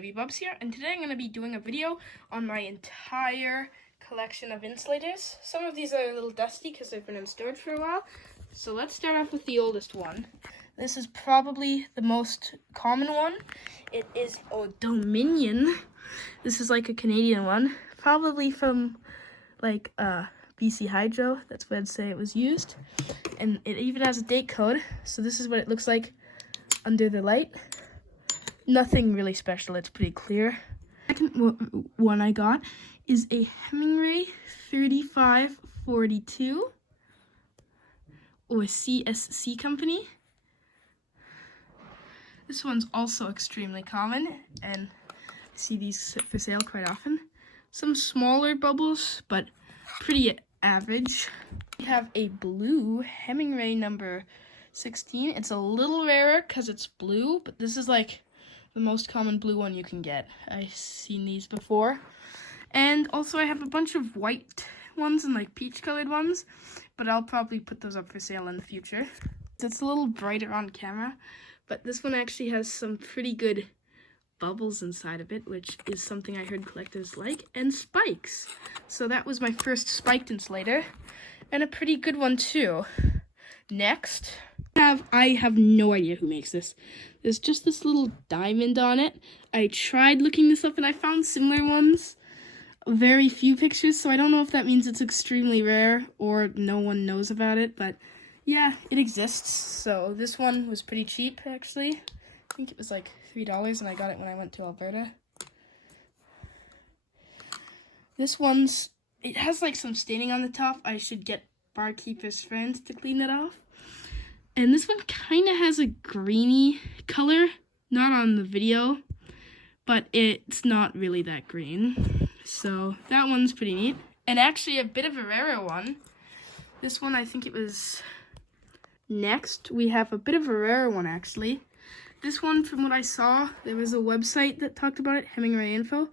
Vwbubs here, and today I'm going to be doing a video on my entire collection of insulators. Some of these are a little dusty because they've been in storage for a while, so let's start off with the oldest one. This is probably the most common one. It is Dominion. This is like a Canadian one, probably from like BC Hydro. That's where I'd say it was used, and it even has a date code. So this is what it looks like under the light. Nothing really special, it's pretty clear. The second one I got is a Hemingway 3542 or CSC company. This one's also extremely common, and I see these for sale quite often. Some smaller bubbles, but pretty average. We have a blue Hemingway number 16. It's a little rarer because it's blue, but this is like the most common blue one you can get. I've seen these before. And also I have a bunch of white ones and like peach colored ones, but I'll probably put those up for sale in the future. It's a little brighter on camera, but this one actually has some pretty good bubbles inside of it, which is something I heard collectors like, and spikes. So that was my first spiked insulator, and a pretty good one too. Next, I have no idea who makes this. There's just this little diamond on it. I tried looking this up and I found similar ones. Very few pictures, so I don't know if that means it's extremely rare or no one knows about it, but yeah, it exists. So this one was pretty cheap, actually. I think it was like $3 and I got it when I went to Alberta. This one's, it has like some staining on the top. I should get barkeeper's friends to clean it off. And this one kind of has a greeny color, not on the video, but it's not really that green. So that one's pretty neat. And actually a bit of a rarer one. This one, I think it was next. We have a bit of a rarer one actually. This one, from what I saw, there was a website that talked about it, Hemingway Info.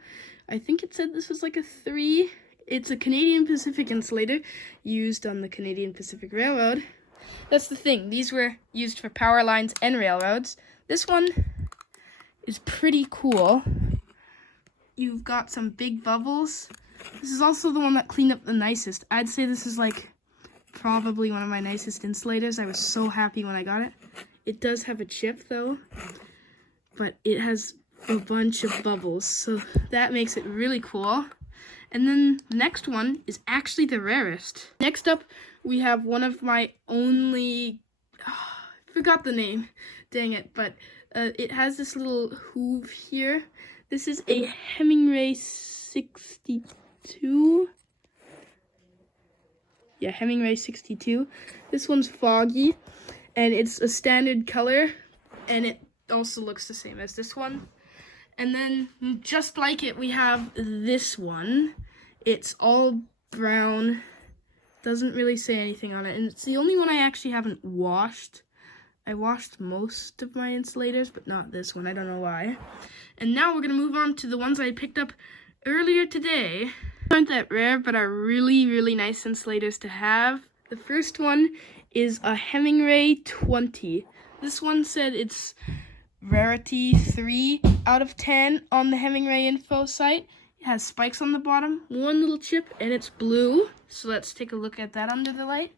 I think it said this was like a 3. It's a Canadian Pacific insulator used on the Canadian Pacific Railroad. That's the thing, these were used for power lines and railroads. This one is pretty cool. You've got some big bubbles. This is also the one that cleaned up the nicest. I'd say this is like probably one of my nicest insulators. I was so happy when I got it. It does have a chip though, but it has a bunch of bubbles, so that makes it really cool. And then the next one is actually the rarest. Next up, we have one of my only, I forgot the name, dang it, but it has this little hoove here. This is a Hemingway 62. Yeah, Hemingway 62. This one's foggy, and it's a standard color, and it also looks the same as this one. And then, just like it, we have this one. It's all brown, doesn't really say anything on it, and it's the only one I actually haven't washed. I washed most of my insulators, but not this one. I don't know why. And now we're going to move on to the ones I picked up earlier today. Aren't that rare, but are really, really nice insulators to have. The first one is a Hemingway 20. This one said it's rarity 3 out of 10 on the Hemingway info site. It has spikes on the bottom, one little chip, and it's blue. So let's take a look at that under the light.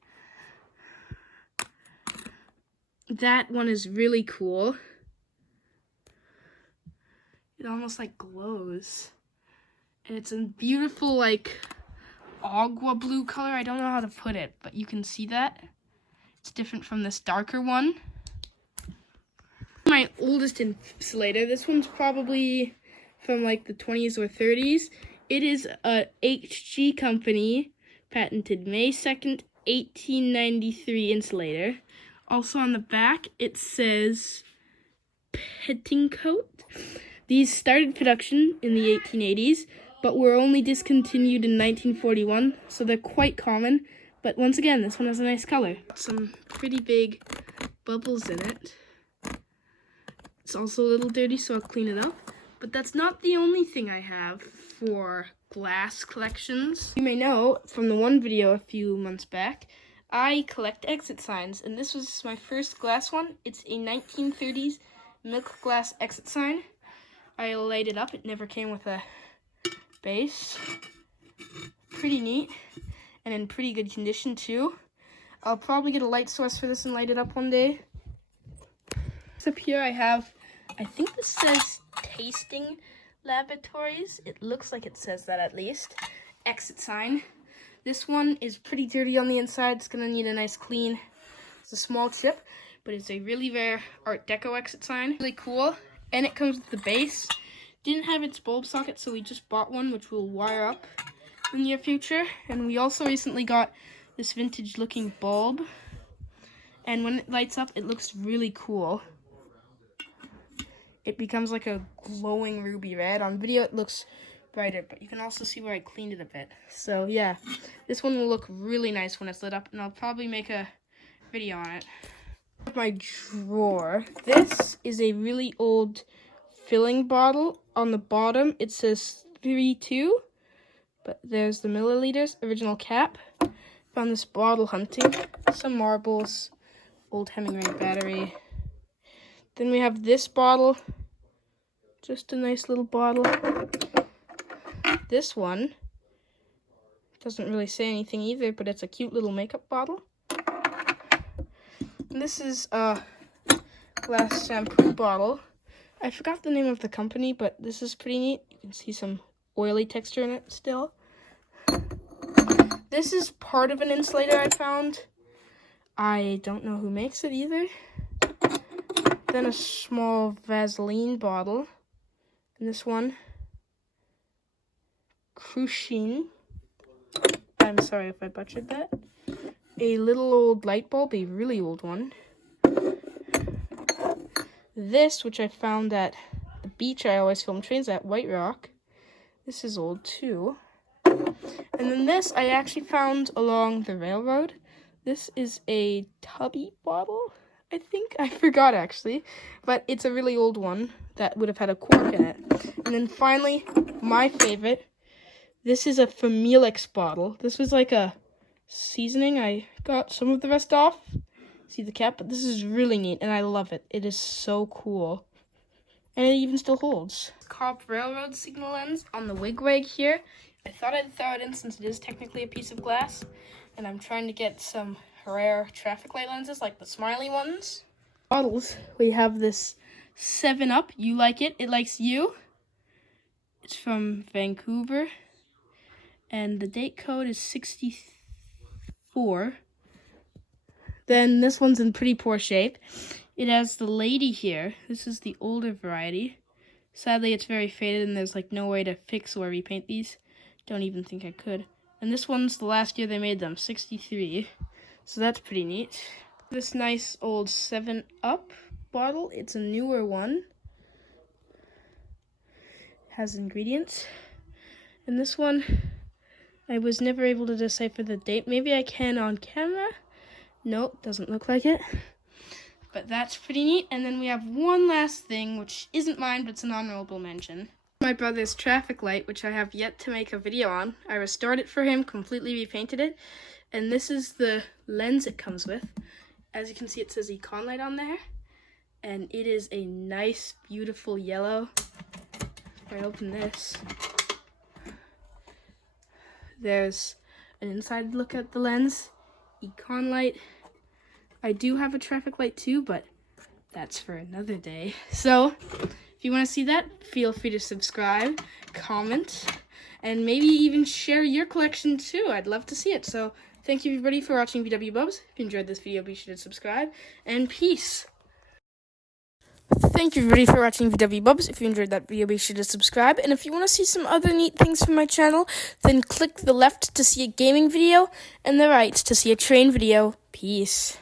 That one is really cool. It almost like glows. And it's a beautiful like agua blue color. I don't know how to put it, but you can see that. It's different from this darker one. My oldest insulator. This one's probably from like the 20s or 30s. It is a HG company, patented May 2nd, 1893 insulator. Also on the back, it says Pettincoat. These started production in the 1880s, but were only discontinued in 1941, so they're quite common. But once again, this one has a nice color. Some pretty big bubbles in it. It's also a little dirty, so I'll clean it up. But that's not the only thing I have for glass collections. You may know from the one video a few months back, I collect exit signs, and this was my first glass one. It's a 1930s milk glass exit sign. I light it up. It never came with a base. Pretty neat, and in pretty good condition too. I'll probably get a light source for this and light it up one day. Up here I have, I think this says tasting laboratories. It looks like it says that at least. Exit sign. This one is pretty dirty on the inside. It's gonna need a nice clean. It's a small chip, but it's a really rare Art Deco exit sign. Really cool, and it comes with the base. Didn't have its bulb socket, so we just bought one, which we'll wire up in the near future. And we also recently got this vintage looking bulb, and when it lights up, it looks really cool. It becomes like a glowing ruby red. On video, it looks brighter, but you can also see where I cleaned it a bit. So yeah, this one will look really nice when it's lit up, and I'll probably make a video on it. My drawer. This is a really old filling bottle. On the bottom, it says 32, but there's the milliliters, original cap. Found this bottle hunting, some marbles, old Hemingway battery. Then we have this bottle, just a nice little bottle. This one doesn't really say anything either, but it's a cute little makeup bottle. And this is a glass shampoo bottle. I forgot the name of the company, but this is pretty neat. You can see some oily texture in it still. This is part of an insulator I found. I don't know who makes it either. Then a small Vaseline bottle. And this one, Crushing. I'm sorry if I butchered that. A little old light bulb, a really old one. This, which I found at the beach I always film trains at, White Rock. This is old too. And then this I actually found along the railroad. This is a tubby bottle, I think. I forgot actually. But it's a really old one that would have had a cork in it. And then finally, my favorite. This is a Familix bottle. This was like a seasoning. I got some of the rest off. See the cap? But this is really neat, and I love it. It is so cool. And it even still holds. Cobb Railroad signal lens on the wigwag here. I thought I'd throw it in since it is technically a piece of glass. And I'm trying to get some rare traffic light lenses, like the smiley ones. Bottles, we have this 7-Up. You like it, it likes you. It's from Vancouver. And the date code is 64. Then this one's in pretty poor shape. It has the lady here. This is the older variety. Sadly, it's very faded and there's like no way to fix or repaint these. Don't even think I could. And this one's the last year they made them, 63. So that's pretty neat. This nice old 7-Up bottle. It's a newer one. Has ingredients. And this one, I was never able to decipher the date. Maybe I can on camera. Nope, doesn't look like it. But that's pretty neat. And then we have one last thing, which isn't mine, but it's an honorable mention. My brother's traffic light, which I have yet to make a video on. I restored it for him, completely repainted it. And this is the lens it comes with. As you can see, it says Econ Light on there. And it is a nice, beautiful yellow. If I open this, there's an inside look at the lens. Econ Light. I do have a traffic light too, but that's for another day. So, if you want to see that, feel free to subscribe, comment, and maybe even share your collection too. I'd love to see it. So, thank you everybody for watching Vwbubs. If you enjoyed this video, be sure to subscribe, and peace. Thank you everybody for watching Vwbubs. If you enjoyed that video, be sure to subscribe. And if you want to see some other neat things from my channel, then click the left to see a gaming video, and the right to see a train video. Peace.